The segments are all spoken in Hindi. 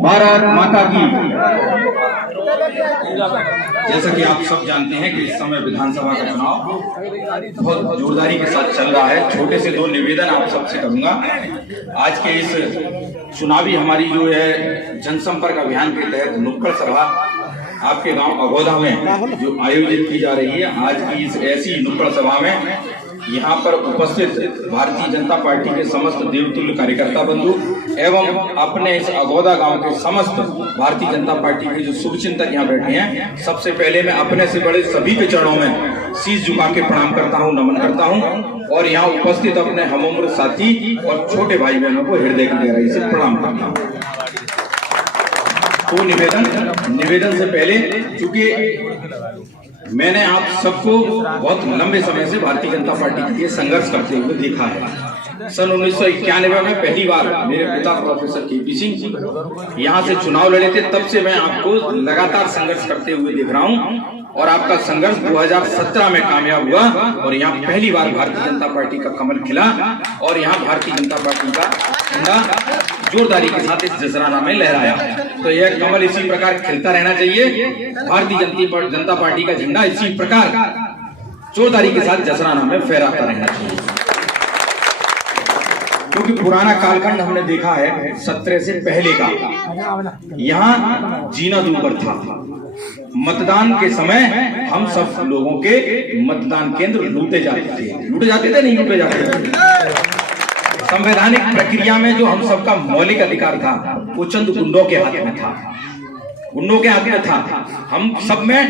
भारत माता की। जैसा कि आप सब जानते हैं कि इस समय विधानसभा का चुनाव बहुत जोरदारी के साथ चल रहा है। छोटे से दो निवेदन आप सबसे करूंगा। आज के इस चुनावी हमारी जो है जनसंपर्क अभियान के तहत नुक्कड़ सभा आपके गांव अगोदा में जो आयोजित की जा रही है। आज की इस ऐसी नुक्कड़ सभा में यहाँ पर उपस्थित भारतीय जनता पार्टी के समस्त देवतुल्य कार्यकर्ता बंधु एवं अपने इस अगोदा गांव के समस्त भारतीय जनता पार्टी के जो शुभचिंतक यहाँ बैठे हैं, सबसे पहले मैं अपने से बड़े सभी के चरणों में शीश झुका के प्रणाम करता हूँ, नमन करता हूँ और यहाँ उपस्थित अपने हम उम्र साथी और छोटे भाई बहनों को हृदय की गहराई से प्रणाम करता हूँ। तो निवेदन से पहले, चूंकि मैंने आप सबको बहुत लंबे समय से भारतीय जनता पार्टी के लिए संघर्ष करते हुए देखा है। सन 1991 में पहली बार मेरे पिता प्रोफेसर केपी सिंह यहाँ से चुनाव लड़े थे, तब से मैं आपको लगातार संघर्ष करते हुए देख रहा हूँ और आपका संघर्ष 2017 में कामयाब हुआ और यहाँ पहली बार भारतीय जनता पार्टी का कमल खिला और यहाँ भारतीय जनता पार्टी का झंडा जोरदारी के साथ इस जसराना में लहराया। तो यह कमल इसी प्रकार खिलता रहना चाहिए। भारतीय जनता पार्टी का झंडा इसी प्रकार जोरदारी के साथ जसराना में फहराता रहना चाहिए, क्योंकि पुराना कालखंड हमने देखा है 17 से पहले का। यहाँ जीना दूभर था। मतदान के समय हम सब लोगों के मतदान केंद्र लूटे जाते थे नहीं लूटे जाते थे। संवैधानिक प्रक्रिया में जो हम सबका मौलिक अधिकार था वो चंद गुंडों के हाथ में था, हम सब में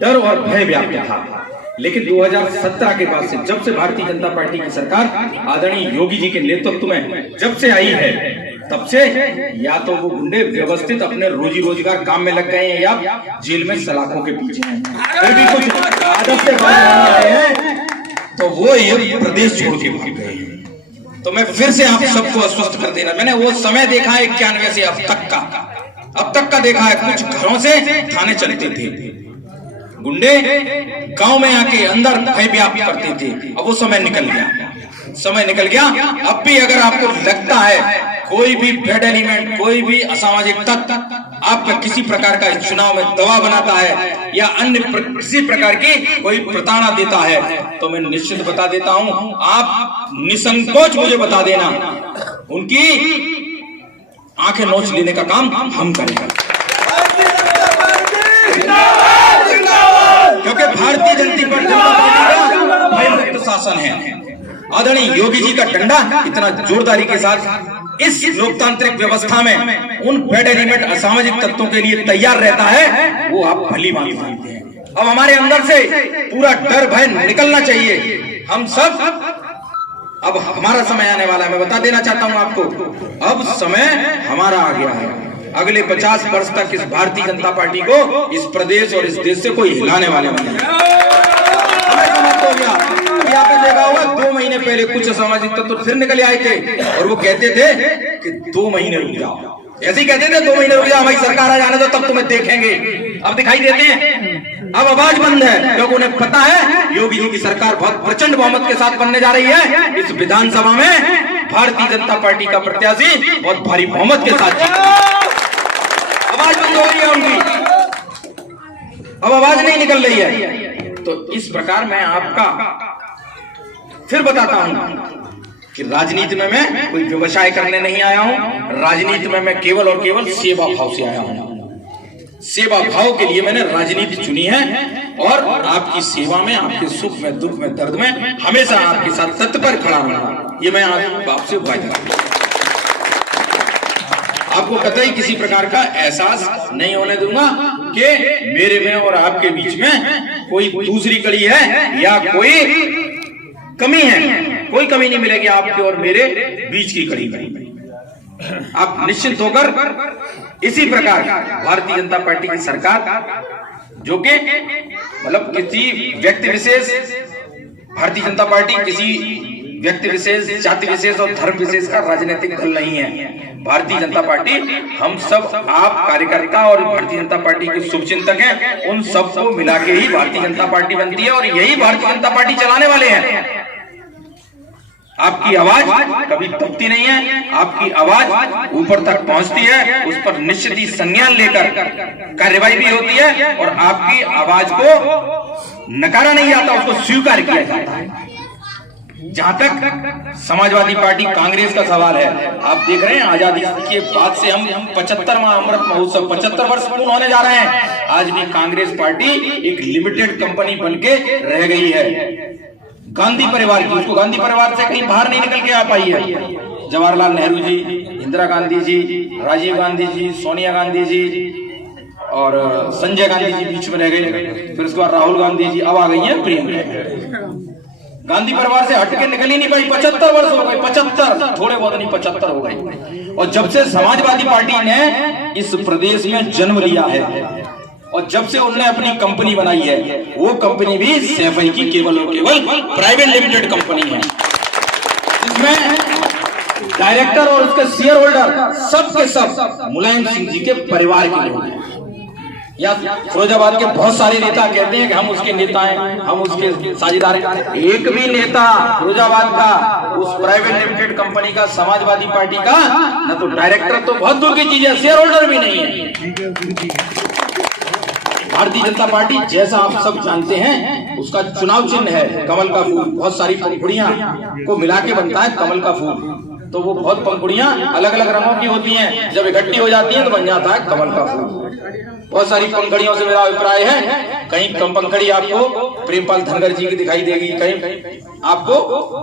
डर और भय व्याप्त था। लेकिन 2017 के बाद से, जब से भारतीय जनता पार्टी की सरकार आदरणीय योगी जी के नेतृत्व में जब से आई है, तब से या तो वो गुंडे व्यवस्थित अपने रोजी रोजगार काम में लग गए हैं या जेल में सलाखों के पीछे हैं। फिर भी कुछ आदत से बाहर नहीं आए हैं तो वो ये प्रदेश छोड़ के भाग गए हैं। तो मैं फिर से आप सबको आश्वस्त कर देना, मैंने वो समय देखा है 91 से अब तक का देखा है। कुछ घरों से थाने चलते थे, गुंडे गांव में आके अंदर भय व्याप्त करते थे। अब वो समय निकल गया। अब भी अगर आपको लगता है कोई भी बैड एलिमेंट, कोई भी असामाजिक तत्व आपका किसी प्रकार का चुनाव में दबाव बनाता है या अन्य किसी प्रकार की कोई प्रताड़ना देता है, तो मैं निश्चित बता देता हूं, आप निसंकोच मुझे बता देना, उनकी आंखें नोच लेने का काम हम करेंगे। क्योंकि भारतीय जनता पार्टी का भयमुक्त शासन है। आदरणीय योगी जी का डंडा इतना जोरदारी के साथ इस लोकतांत्रिक व्यवस्था में उन बैड एलिमेंट असामाजिक तत्वों के लिए तैयार रहता है, वो आप भली भांति जानते हैं। अब हमारे अंदर से पूरा डर भय निकलना चाहिए। हम सब, अब हमारा समय आने वाला है। मैं बता देना चाहता हूं आपको, अब समय हमारा आ गया है। अगले 50 वर्ष तक इस भारतीय जनता पार्टी को, इस प्रदेश और इस देश से कोई हिलाने वाला नहीं है। आपने देखा होगा 2 महीने पहले कुछ सामाजिक तत्व फिर निकल आए थे और वो कहते थे कि 2 महीने रुक जाओ, ऐसे ही कहते थे 2 महीने रुक जाओ, हमारी सरकार आ जाने दो तब तुम्हें देखेंगे। अब दिखाई देते हैं, अब आवाज बंद है, क्योंकि उन्हें पता है योगी जी की सरकार बहुत प्रचंड बहुमत के साथ बनने जा रही है। इस विधानसभा में भारतीय जनता पार्टी का प्रत्याशी बहुत भारी बहुमत के साथ, आवाज बंद हो रही है उनकी, अब आवाज नहीं निकल रही है। तो इस प्रकार मैं आपका फिर बताता हूं कि राजनीति में मैं कोई व्यवसाय करने नहीं आया हूं। राजनीति में मैं केवल और केवल सेवा भाव से आया हूं। सेवा भाव के लिए मैंने राजनीति चुनी है और आपकी सेवा में, आपके सुख में, दुख में, दर्द में हमेशा आपके साथ तत्पर खड़ा रहूंगा, ये मैं आपसे वादा करता हूं। आपको कतई किसी प्रकार का एहसास नहीं होने दूंगा कि मेरे में और आपके बीच में कोई दूसरी कड़ी है या कोई कमी है। कोई कमी नहीं मिलेगी आपके और मेरे बीच की कड़ी में। आप निश्चिंत होकर इसी प्रकार भारतीय जनता पार्टी की सरकार, जो कि मतलब किसी व्यक्ति विशेष, भारतीय जनता पार्टी किसी व्यक्ति विशेष, जाति विशेष और धर्म विशेष का राजनीतिक दल नहीं है। भारतीय जनता पार्टी, हम सब आप कार्यकर्ता और भारतीय जनता पार्टी के शुभचिंतक हैं, उन सबको मिला के ही भारतीय जनता पार्टी बनती है और यही भारतीय जनता पार्टी चलाने वाले हैं। आपकी आवाज कभी दबती नहीं है, आपकी आवाज ऊपर तक पहुंचती है, उस पर निश्चित ही संज्ञान लेकर कार्रवाई भी होती है और आपकी आवाज को नकारा नहीं जाता, उसको स्वीकार किया जाता है। जहां तक समाजवादी पार्टी कांग्रेस का सवाल है, आप देख रहे हैं आजादी के बाद से हम 75वां अमृत महोत्सव 75 वर्ष पूर्ण होने जा रहे हैं। आज भी कांग्रेस पार्टी एक लिमिटेड कंपनी बनके रह गई है गांधी परिवार की। उसको गांधी परिवार से कहीं बाहर नहीं निकल के आ पाई है। जवाहरलाल नेहरू जी, इंदिरा गांधी जी, राजीव गांधी जी, सोनिया गांधी जी और संजय गांधी जी बीच में रह गए। फिर उसके बाद राहुल गांधी जी, अब आ गई है प्रियंका। गांधी परिवार से हटके निकल ही नहीं पाई। 75 वर्ष हो गए, 75, थोड़े बहुत नहीं 75 हो गए। और जब से समाजवादी पार्टी ने इस प्रदेश में जन्म लिया है और जब से उन्होंने अपनी कंपनी बनाई है, वो कंपनी भी सैफई की केवल और केवल प्राइवेट लिमिटेड कंपनी है, जिसमें डायरेक्टर और उसके शेयर होल्डर सब के सब मुलायम सिंह जी के परिवार के लोग हैं। या फिरोजाबाद के बहुत सारे नेता कहते हैं कि हम उसके नेता हैं, हम उसके साझेदार हैं। एक भी नेता फिरोजाबाद का उस प्राइवेट लिमिटेड कंपनी का, समाजवादी पार्टी का न तो डायरेक्टर, तो बहुत दूर की चीज है, शेयर होल्डर भी नहीं है। भारतीय जनता पार्टी, जैसा आप सब जानते हैं, उसका चुनाव चिन्ह है कमल का फूल। बहुत सारी पंखुड़ियां को मिला के बनता है कमल का फूल। तो वो बहुत पंखुड़ियां अलग अलग रंगों की होती हैं, जब इकट्ठी हो जाती हैं तो बन जाता है कमल का फूल। बहुत सारी पंखड़ियों से मेरा अभिप्राय है, कहीं कम पंखड़ी आपको प्रेमपाल धनगर जी की दिखाई देगी, कहीं आपको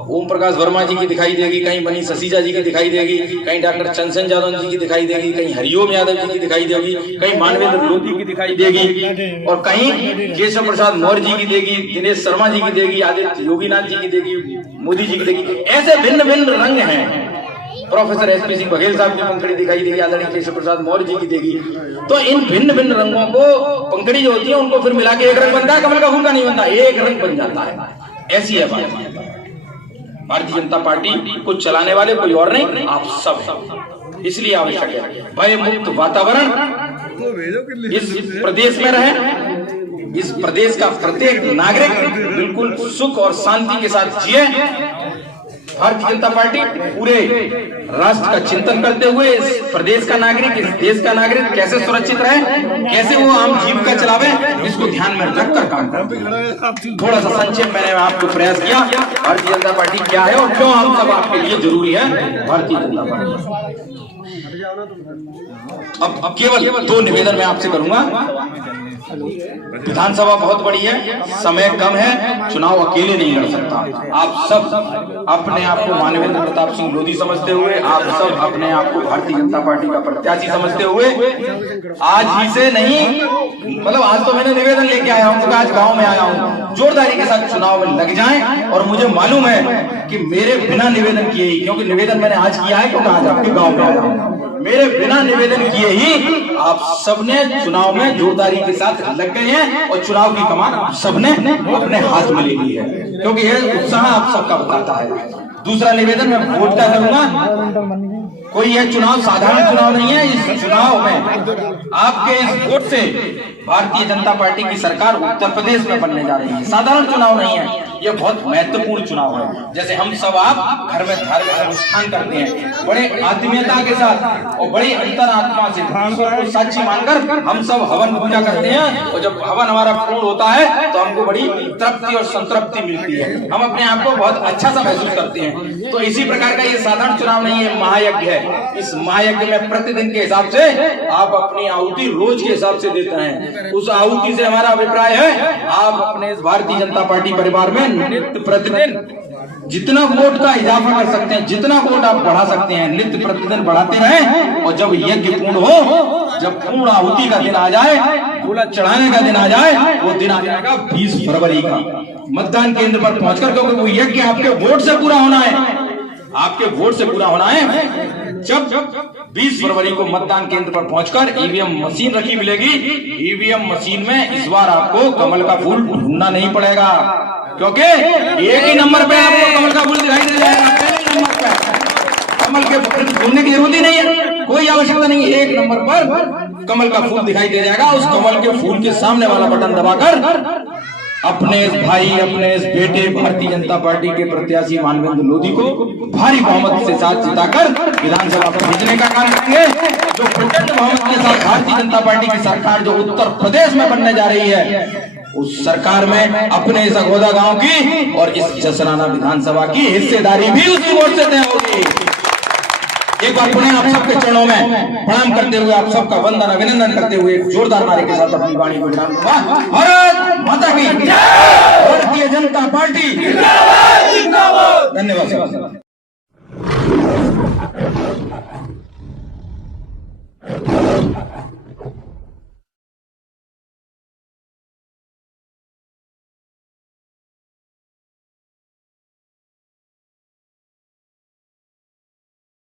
ओम प्रकाश वर्मा जी की दिखाई देगी, कहीं मनीष ससीजा जी की दिखाई देगी, कहीं डॉक्टर चंदन यादव जी की दिखाई देगी, कहीं हरिओम यादव जी की दिखाई देगी, कहीं मानवेंद्र लोधी की दिखाई देगी और कहीं केशव प्रसाद मौर्य जी की देगी, दिनेश शर्मा जी की देगी, आदित्य योगीनाथ जी की देगी, मोदी जी की देगी। ऐसे भिन्न भिन्न रंग हैं। प्रोफेसर एसपी सिंह बघेल साहब की पंखड़ी दिखाई देगी, आदरणीय केशव प्रसाद मौर्य जी की देगी। तो इन भिन्न भिन्न रंगों को, पंखड़ी जो होती है उनको फिर मिला के एक रंग बनता है, कमल का फूल का नहीं बनता, एक रंग बन जाता है। ऐसी है भारतीय जनता पार्टी को चलाने वाले कोई और नहीं, आप सब। इसलिए आवश्यक है भय मुक्त वातावरण इस प्रदेश में रहे, इस प्रदेश का प्रत्येक नागरिक बिल्कुल सुख और शांति के साथ जिए। भारतीय जनता पार्टी पूरे राष्ट्र का चिंतन करते हुए इस प्रदेश का नागरिक, इस देश का नागरिक कैसे सुरक्षित रहे, कैसे वो आम जीविका चलावे, इसको ध्यान में रखकर काम करते। थोड़ा सा संक्षेप मैंने आपको प्रयास किया भारतीय जनता पार्टी क्या है और क्यों हम सब आपके लिए जरूरी है भारतीय जनता पार्टी। अब केवल 2 निवेदन मैं आपसे करूंगा। विधानसभा बहुत बड़ी है, समय कम है, चुनाव अकेले नहीं लड़ सकता। आप सब अपने आप को मानवेंद्र प्रताप सिंह लोधी समझते हुए, आप सब अपने आप को भारतीय जनता पार्टी का प्रत्याशी समझते हुए, आज ही से नहीं, मतलब आज तो मैंने निवेदन लेके आया हूँ, आज गांव में आया हूँ, जोरदारी के साथ चुनाव में लग जाएं। और मुझे मालूम है कि मेरे बिना निवेदन किए ही, क्योंकि निवेदन मैंने आज किया है क्योंकि आज आपके गाँव में आया हूँ, मेरे बिना निवेदन किए ही आप सबने चुनाव में जोरदारी के साथ लग गए हैं और चुनाव की कमान आप सबने अपने हाथ में ले ली है, क्योंकि यह उत्साह आप सबका बताता है। दूसरा निवेदन मैं वोट का करूंगा। कोई यह चुनाव साधारण चुनाव नहीं है। इस चुनाव में आपके इस वोट से भारतीय जनता पार्टी की सरकार उत्तर प्रदेश में बनने जा रही है। साधारण चुनाव नहीं है, यह बहुत महत्वपूर्ण चुनाव है। जैसे हम सब आप घर में धार्मिक अनुष्ठान करते हैं, बड़े आत्मीयता के साथ और बड़ी अंतरात्मा से ईश्वर को साक्षी मानकर हम सब हवन पूजा करते हैं, और जब हवन हमारा पूर्ण होता है तो हमको बड़ी तृप्ति और संतृप्ति मिलती है, हम अपने आप को बहुत अच्छा सा महसूस करते हैं। तो इसी प्रकार का ये साधारण चुनाव नहीं है, महायज्ञ है। इस महायज्ञ में प्रतिदिन के हिसाब से आप अपनी आहुति रोज के हिसाब से देते हैं। उस आहुति से हमारा अभिप्राय है आप अपने भारतीय जनता पार्टी परिवार में नित्य प्रतिदिन जितना वोट का इजाफा कर सकते हैं, जितना वोट आप बढ़ा सकते हैं, नित्य प्रतिदिन बढ़ाते रहें। और जब यज्ञ पूर्ण हो, जब पूर्ण आहुति का दिन आ जाए, गोला चढ़ाने का दिन आ जाए, वो दिन आ जाएगा 20 फरवरी का, मतदान केंद्र पर पहुंचकर, क्योंकि वो यज्ञ आपके वोट से पूरा होना है, आपके वोट से पूरा होना है। जब 20 फरवरी को मतदान केंद्र पर पहुंचकर ईवीएम मशीन रखी मिलेगी, ईवीएम मशीन में इस बार आपको कमल का फूल ढूंढना नहीं पड़ेगा, क्योंकि एक ही नंबर पे आपको कमल का फूल दिखाई दे जाएगा, पहले नंबर पे। कमल के फूल ढूंढने की जरूरत ही नहीं है, कोई आवश्यकता नहीं है। 1 नंबर पर कमल का फूल दिखाई दे जाएगा, उस कमल के फूल के सामने वाला बटन दबाकर अपने इस भाई, अपने इस बेटे भारतीय जनता पार्टी के प्रत्याशी मानवेंद्र लोधी को भारी बहुमत से साथ जिताकर विधानसभा पर भेजने का कार्य करेंगे। जो प्रचंड बहुमत के साथ भारतीय जनता पार्टी की सरकार जो उत्तर प्रदेश में बनने जा रही है, उस सरकार में अपने इस अगोदा गांव की और इस जसराना विधानसभा की हिस्सेदारी भी उसी वोट से तय होगी। एक बार पुनः आप सबके चरणों में प्रणाम करते हुए, आप सबका वंदन अभिनंदन करते हुए एक जोरदार नारे के साथ अपनी वाणी को विराम दूंगा। भारत माता की, भारतीय जनता पार्टी, धन्यवाद।